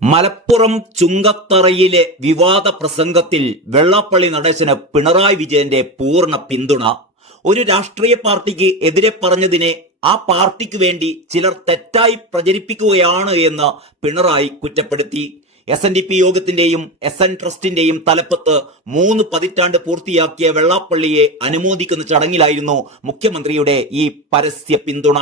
മലപ്പുറം ചുങ്കത്തറയിലെ വിവാദ പ്രസംഗത്തിൽ വെള്ളാപ്പള്ളി നടേശന് പിണറായി വിജയന്റെ പൂർണ പിന്തുണ. ഒരു രാഷ്ട്രീയ പാർട്ടിക്ക് എതിരെ പറഞ്ഞതിനെ ആ പാർട്ടിക്ക് വേണ്ടി ചിലർ തെറ്റായി പ്രചരിപ്പിക്കുകയാണ് എന്ന് പിണറായി കുറ്റപ്പെടുത്തി. എസ് എൻ ഡി പി യോഗത്തിന്റെയും എസ് എൻ ട്രസ്റ്റിന്റെയും തലപ്പത്ത് മൂന്ന് പതിറ്റാണ്ട് പൂർത്തിയാക്കിയ വെള്ളാപ്പള്ളിയെ അനുമോദിക്കുന്ന ചടങ്ങിലായിരുന്നു മുഖ്യമന്ത്രിയുടെ ഈ പരസ്യ പിന്തുണ.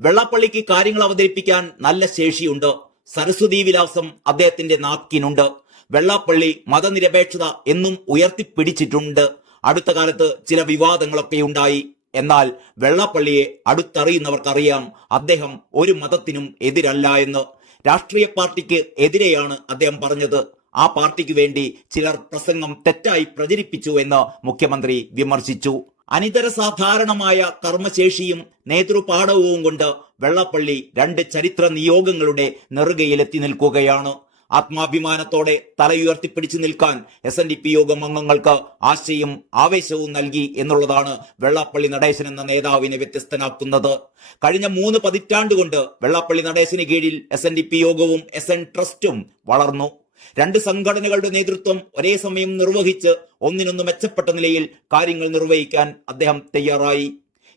വെള്ളാപ്പള്ളിക്ക് കാര്യങ്ങൾ അവതരിപ്പിക്കാൻ നല്ല ശേഷിയുണ്ട്. സരസ്വതി വിലാസം അദ്ദേഹത്തിന്റെ നാക്കിനുണ്ട്. വെള്ളാപ്പള്ളി മതനിരപേക്ഷത എന്നും ഉയർത്തിപ്പിടിച്ചിട്ടുണ്ട്. അടുത്ത കാലത്ത് ചില വിവാദങ്ങളൊക്കെ ഉണ്ടായി. എന്നാൽ വെള്ളാപ്പള്ളിയെ അടുത്തറിയുന്നവർക്കറിയാം അദ്ദേഹം ഒരു മതത്തിനും എതിരല്ല എന്ന്. രാഷ്ട്രീയ പാർട്ടിക്ക് എതിരെയാണ് അദ്ദേഹം പറഞ്ഞത്. ആ പാർട്ടിക്ക് വേണ്ടി ചിലർ പ്രസംഗം തെറ്റായി പ്രചരിപ്പിച്ചു എന്ന് മുഖ്യമന്ത്രി വിമർശിച്ചു. അനിതര സാധാരണമായ കർമ്മശേഷിയും നേതൃപാഠവും കൊണ്ട് വെള്ളപ്പള്ളി രണ്ട് ചരിത്ര നിയോഗങ്ങളുടെ നെറുകയിലെത്തി നിൽക്കുകയാണ്. ആത്മാഭിമാനത്തോടെ തലയുയർത്തിപ്പിടിച്ചു നിൽക്കാൻ എസ് എൻ ഡി പി യോഗം അംഗങ്ങൾക്ക് ആശയും ആവേശവും നൽകി എന്നുള്ളതാണ് വെള്ളാപ്പള്ളി നടേശൻ എന്ന നേതാവിനെ വ്യത്യസ്തനാക്കുന്നത്. കഴിഞ്ഞ മൂന്ന് പതിറ്റാണ്ടുകൊണ്ട് വെള്ളാപ്പള്ളി നടേശന് കീഴിൽ എസ് എൻ ഡി പി യോഗവും എസ് എൻ ട്രസ്റ്റും വളർന്നു. രണ്ട് സംഘടനകളുടെ നേതൃത്വം ഒരേ സമയം നിർവഹിച്ച് ഒന്നിനൊന്ന് മെച്ചപ്പെട്ട നിലയിൽ കാര്യങ്ങൾ നിർവഹിക്കാൻ അദ്ദേഹം തയ്യാറായി.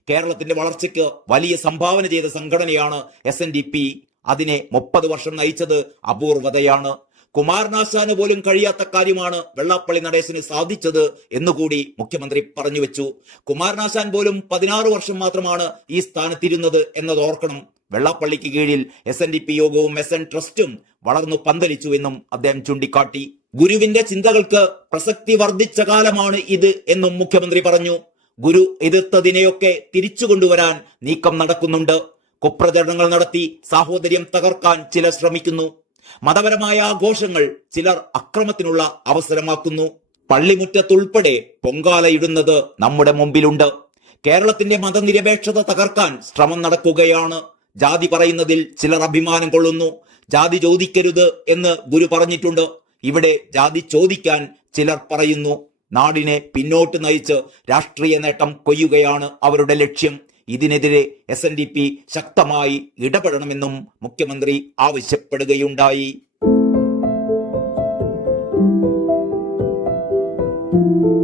കേരളത്തിന്റെ വളർച്ചയ്ക്ക് വലിയ സംഭാവന ചെയ്ത സംഘടനയാണ് എസ് എൻ ഡി പി അതിനെ മുപ്പത് വർഷം നയിച്ചത് അപൂർവതയാണ്. കുമാരനാശാന് പോലും കഴിയാത്ത കാര്യമാണ് വെള്ളാപ്പള്ളി നടേശന് സാധിച്ചത് എന്നുകൂടി മുഖ്യമന്ത്രി പറഞ്ഞു വെച്ചു. കുമാരനാശാൻ പോലും പതിനാറ് വർഷം മാത്രമാണ് ഈ സ്ഥാനത്തിരുന്നത് എന്നത് ഓർക്കണം വെള്ളാപ്പള്ളിക്ക് കീഴിൽ എസ് എൻ ഡി പി യോഗവും എസ് എൻ ട്രസ്റ്റും വളർന്നു പന്തലിച്ചു എന്നും അദ്ദേഹം ചൂണ്ടിക്കാട്ടി. ഗുരുവിന്റെ ചിന്തകൾക്ക് പ്രസക്തി വർദ്ധിച്ച കാലമാണ് ഇത് എന്നും മുഖ്യമന്ത്രി പറഞ്ഞു. ഗുരു എതിർത്തതിനെയൊക്കെ തിരിച്ചു കൊണ്ടുവരാൻ നീക്കം നടക്കുന്നുണ്ട്. കുപ്രചരണങ്ങൾ നടത്തി സാഹോദര്യം തകർക്കാൻ ചിലർ ശ്രമിക്കുന്നു. മതപരമായ ആഘോഷങ്ങൾ ചിലർ അക്രമത്തിനുള്ള അവസരമാക്കുന്നു. പള്ളിമുറ്റത്തുൾപ്പെടെ പൊങ്കാലയിടുന്നത് നമ്മുടെ മുമ്പിലുണ്ട്. കേരളത്തിന്റെ മതനിരപേക്ഷത തകർക്കാൻ ശ്രമം നടക്കുകയാണ്. ജാതി പറയുന്നതിൽ ചിലർ അഭിമാനം കൊള്ളുന്നു. ജാതി ചോദിക്കരുത് എന്ന് ഗുരു പറഞ്ഞിട്ടുണ്ട്. ഇവിടെ ജാതി ചോദിക്കാൻ ചിലർ പറയുന്നു. നാടിനെ പിന്നോട്ട് നയിച്ച് രാഷ്ട്രീയ നേട്ടം കൊയ്യുകയാണ് അവരുടെ ലക്ഷ്യം. ഇതിനെതിരെ എസ് എൻ ഡി പി ശക്തമായി ഇടപെടണമെന്നും മുഖ്യമന്ത്രി ആവശ്യപ്പെടുകയുണ്ടായി. thank you